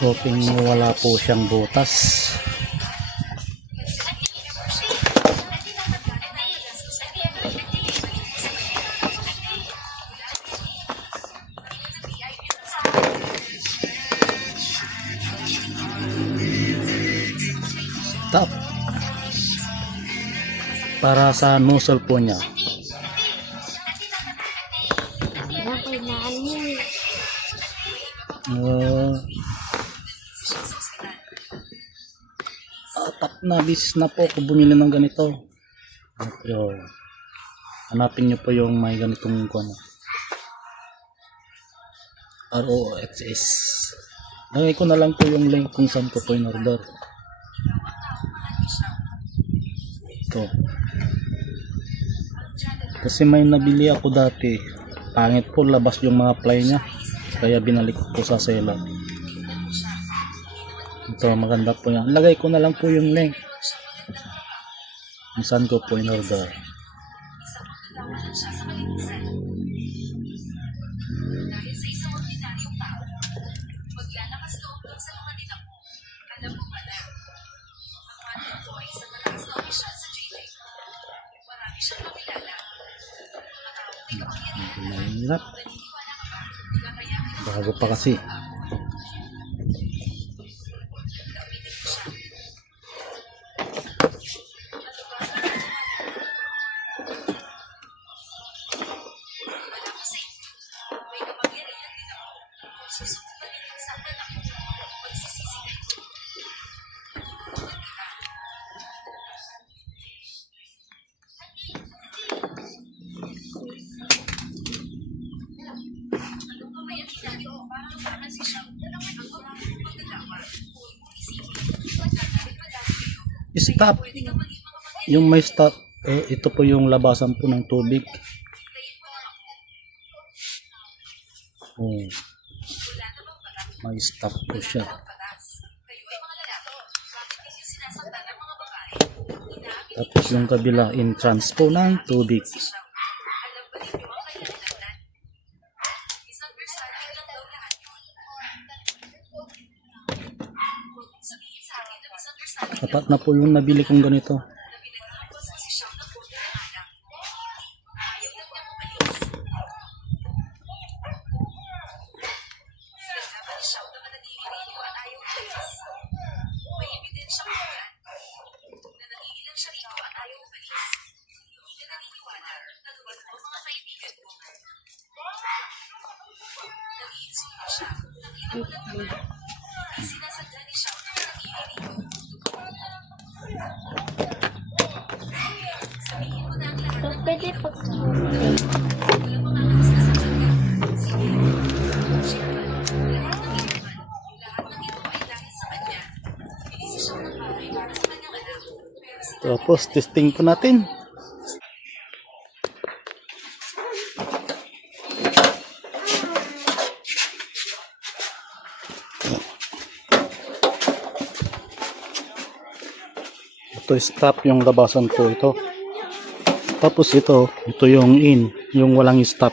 hoping wala po siyang butas. Stop para sa nozzle po niya. Apat na bis na po ako bumili ng ganito. Pero, hanapin nyo po yung may ganitong ROXS. Lagay ko na lang po yung link kung saan ko po in order. Ito. Kasi may nabili ako dati. Pangit po, labas yung mga ply nya. Kaya binalik ko po sa seller. Ito, maganda po yan. Lagay ko na lang po yung link kung saan ko po in order. Mahirap. Bago pa kasi. Stop. Yung may stop, ito po yung labasan po ng tubig. May stop po siya. Tapos yung kabila, entrance po ng tubig. Sapat na po yung nabili kong ganito. Pwede po. Tapos testing po natin. Ito stop yung labasan po ito. Tapos ito yung in, yung walang stop.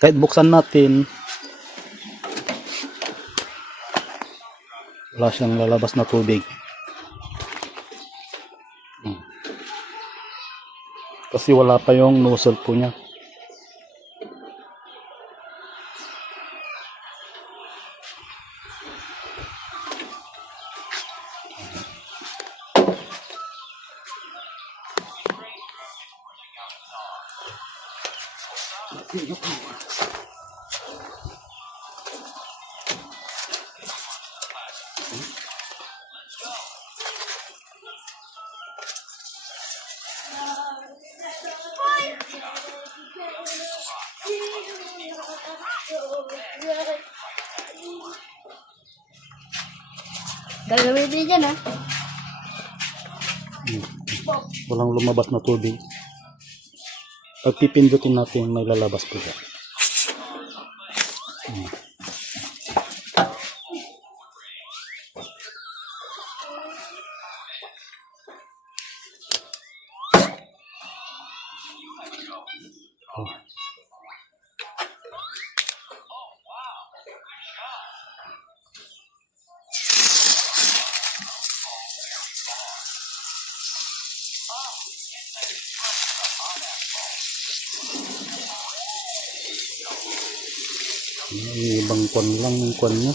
Kahit buksan natin, wala siyang lalabas na tubig. Kasi wala pa yung nozzle po niya. Gagawin din dyan, ha? Walang lumabas na tubig. Pag pipindutin natin, may lalabas po siya. Ibang kwan lang yung kwan niya.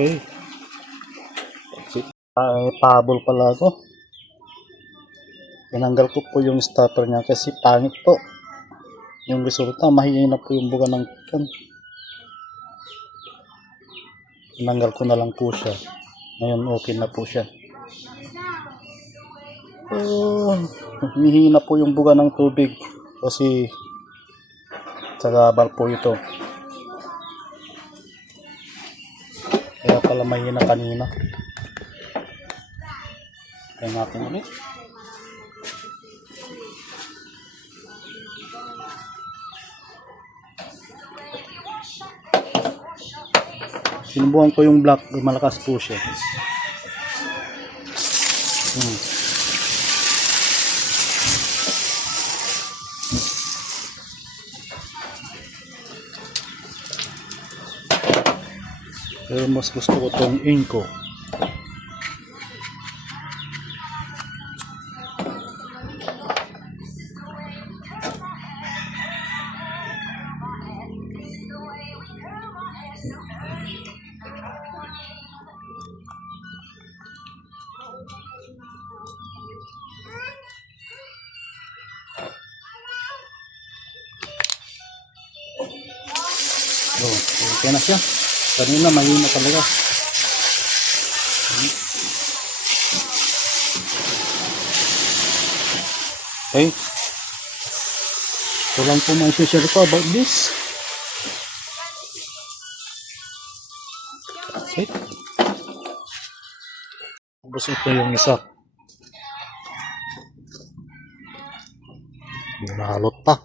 Okay. Pahabol pala ako. Tinanggal ko po yung stopper niya kasi pangit po. Yung resulta, mahihina po yung buga ng kan. Tinanggal ko na lang po siya. Ngayon okay na po siya. Humihina po yung buga ng tubig kasi sa gabal po ito. Kaya pala mahina kanina. Kaya natin ulit. Sinubukan ko yung black, malakas po siya. Pero mas gusto ko tong Inco. Oh, okay na siya. Kanina mahina talaga. Okay. Ito lang po may share ko about this. Okay. Tapos ito yung isa. Nalot pa.